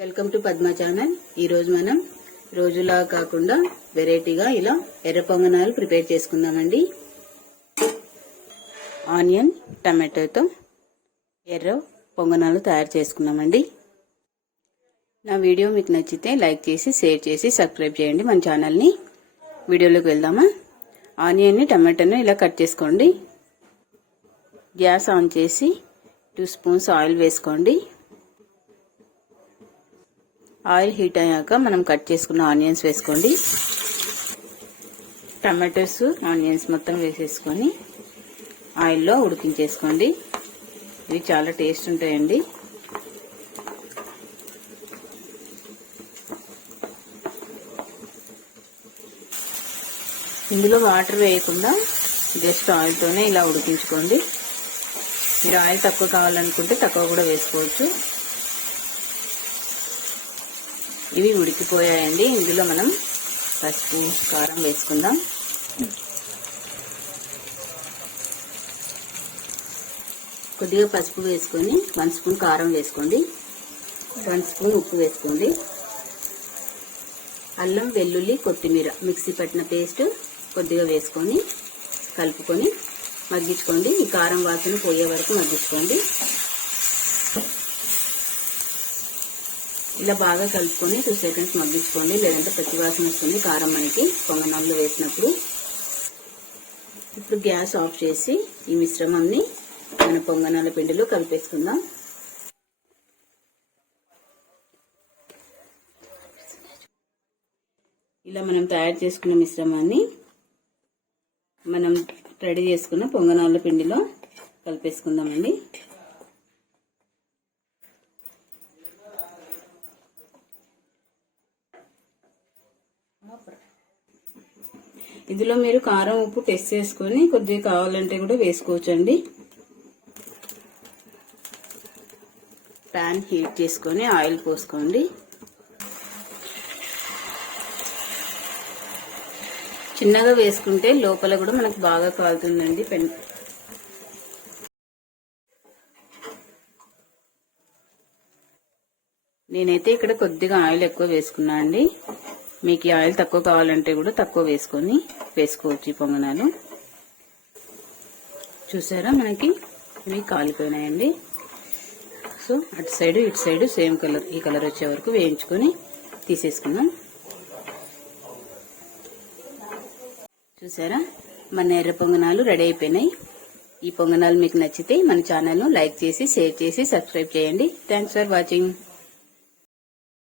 Welcome to Padma channel. ఈరోజు మనం రోజులా కాకుండా వెరైటీగా ఇలా ఎర్ర పొంగనాలు ప్రిపేర్ చేసుకుందామండి. ఆనియన్ టమాటోతో ఎర్ర పొంగనాలు తయారు చేసుకున్నామండి. నా వీడియో మీకు నచ్చితే లైక్ చేసి షేర్ చేసి సబ్స్క్రైబ్ చేయండి మన ఛానల్ని. వీడియోలోకి వెళ్దామా. ఆనియన్ని టమాటోను ఇలా కట్ చేసుకోండి. గ్యాస్ ఆన్ చేసి 2 స్పూన్స్ ఆయిల్ వేసుకోండి. ఆయిల్ హీట్ అయ్యాక మనం కట్ చేసుకున్న ఆనియన్స్ వేసుకోండి. టమాటోస్ ఆనియన్స్ మొత్తం వేసేసుకొని ఆయిల్లో ఉడికించేసుకోండి. ఇవి చాలా టేస్ట్ ఉంటాయండి. ఇందులో వాటర్ వేయకుండా జస్ట్ ఆయిల్తోనే ఇలా ఉడికించుకోండి. మీరు ఆయిల్ తక్కువ కావాలనుకుంటే తక్కువ కూడా వేసుకోవచ్చు. ఇవి ఉడికిపోయాయండి. ఇందులో మనం పసుపు కారం వేసుకుందాం. కొద్దిగా పసుపు వేసుకొని 1 స్పూన్ కారం వేసుకోండి. 1 స్పూన్ ఉప్పు వేసుకోండి. అల్లం వెల్లుల్లి కొత్తిమీర మిక్సీ పట్టిన పేస్ట్ కొద్దిగా వేసుకొని కలుపుకొని మగ్గించుకోండి. ఈ కారం వాసన పోయే వరకు మగ్గించుకోండి. ఇలా బాగా కలుపుకొని 2 సెకండ్స్ మగ్గించుకోండి, లేదంటే పచ్చివాసన వస్తుంది కారం మనకి పొంగనాల్లో వేసినప్పుడు. ఇప్పుడు గ్యాస్ ఆఫ్ చేసి ఈ మిశ్రమాన్ని మన పొంగనాల పిండిలో కలిపేసుకుందాం. ఇలా మనం తయారు చేసుకున్న మిశ్రమాన్ని మనం రెడీ చేసుకున్న పొంగనాల పిండిలో కలిపేసుకుందామండి. ఇందులో మీరు కారం ఉప్పు టెస్ట్ చేసుకొని కొద్దిగా కావాలంటే కూడా వేసుకోవచ్చండి. ప్యాన్ హీట్ చేసుకొని ఆయిల్ పోసుకోండి. చిన్నగా వేసుకుంటే లోపల కూడా మనకు బాగా కాలుతుందండి పెన్. నేనైతే ఇక్కడ కొద్దిగా ఆయిల్ ఎక్కువ వేసుకున్నా అండి. మీకు ఈ ఆయిల్ తక్కువ కావాలంటే కూడా తక్కువ వేసుకోవచ్చు ఈ పొంగనాలు. చూసారా మనకి ఇవి కాలిపోయినాయండి. సో అటు సైడ్ ఇటు సైడ్ సేమ్ కలర్, ఈ కలర్ వచ్చే వరకు వేయించుకొని తీసేసుకుందాం. చూసారా మన ఎర్ర పొంగనాలు రెడీ అయిపోయినాయి. ఈ పొంగనాలు మీకు నచ్చితే మన ఛానల్ను లైక్ చేసి షేర్ చేసి సబ్స్క్రైబ్ చేయండి. Thanks for watching.